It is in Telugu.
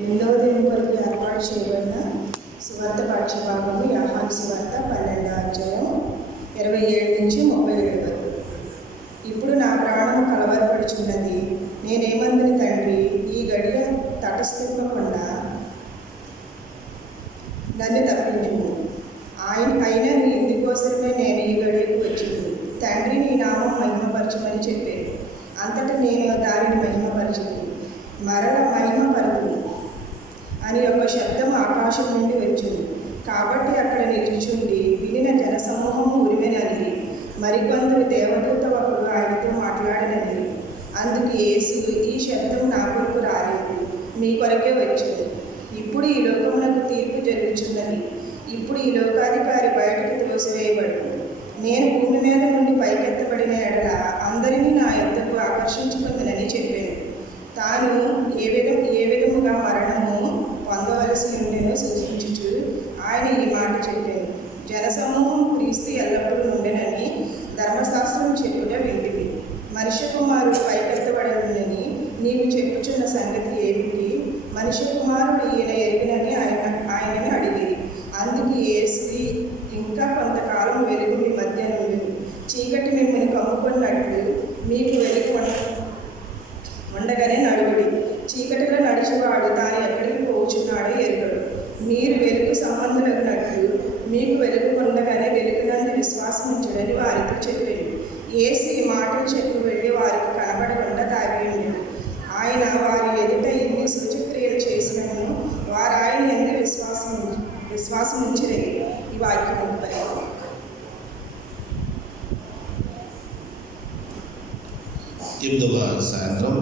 8వ దినం కొరకు ఏర్పాటు చేయబడిన సువార్త పాఠ్యభాగము యోహాను సువార్త 12వ అధ్యాయం 27 నుంచి 37 వరకు. ఇప్పుడు నా ప్రాణము కలవరపడుచున్నది. నేనేమందుని తండ్రి, ఈ గడియ తటస్థింపకుండా నన్ను తప్పించుము. అయినా నీ ఇంటి కోసమే నేను ఈ గడియకు వచ్చింది. తండ్రి, నీ నామం మహిమపరచమని చెప్పాను. అంతటా నేను దానిని మహిమపరచును. మరల మహిమపరచును అని ఒక శబ్దం ఆకాశం నుండి వచ్చింది. కాబట్టి అక్కడ నిలుచుండి వినిన జనసమూహము ఉరిమెనని, మరికొందరు దేవదూత ఒకరు ఆయనతో మాట్లాడనని. అందుకు యేసు, ఈ శబ్దం నా కొరకు రాలేదు, మీ కొరకే వచ్చింది. ఇప్పుడు ఈ లోకమునకు తీర్పు జరుగుతున్నది. ఇప్పుడు ఈ లోకాధికారి బయటకు త్రోసివేయబడు. నేను భూమి మీద నుండి పైకెత్తబడిన ఎడల అందరినీ నా యొద్దకు ఆకర్షించుకుందనని చెప్పాను. తాను ఏ విధముగా మరణము పొందవలసి ఉండేనో సూచించుచు ఆయన ఈ మాట చెప్పాను. జనసమూహం క్రీస్తు ఎల్లప్పుడూ ఉండేనని ధర్మశాస్త్రం చెప్పుట వింటివి. మనుష్య కుమారుడు పైకెత్తబడనుండని నీవు చెప్పుచున్న సంగతి ఏమిటి? మనుష్య కుమారుడు ఈయన ఎరిగినని ఆయనని అడిగిరి. అందుకు యేసు, ఇంకా కొంతకాలం వెలుగు మీ మధ్య నుండి చీకటి మిమ్మల్ని కమ్ముకున్నట్లు మీకు వెలుగు ఉండగానే నడుగుడి. చీకటిలో నడిచేవాడు తాను ఎక్కడికి పోచున్నాడో ఎరుగడు. మీరు వెలుగు సంబంధులగినట్లు మీకు వెలుగు ఉండగానే వెలుగునందు విశ్వాసం ఉంచడని వారితో చెప్పాడు. యేసు ఈ మాటలు చెప్పి వెళ్ళి వారికి కనబడకుండా తాగి ఉండేది. ఆయన వారి ఎదుట ఇన్ని సూచక్రియలు చేసినను వారు ఆయన ఎందు విశ్వాసం ఉంచలేదు. ఈ వాక్యం ఉంటుంది. 8వ సాయంత్రం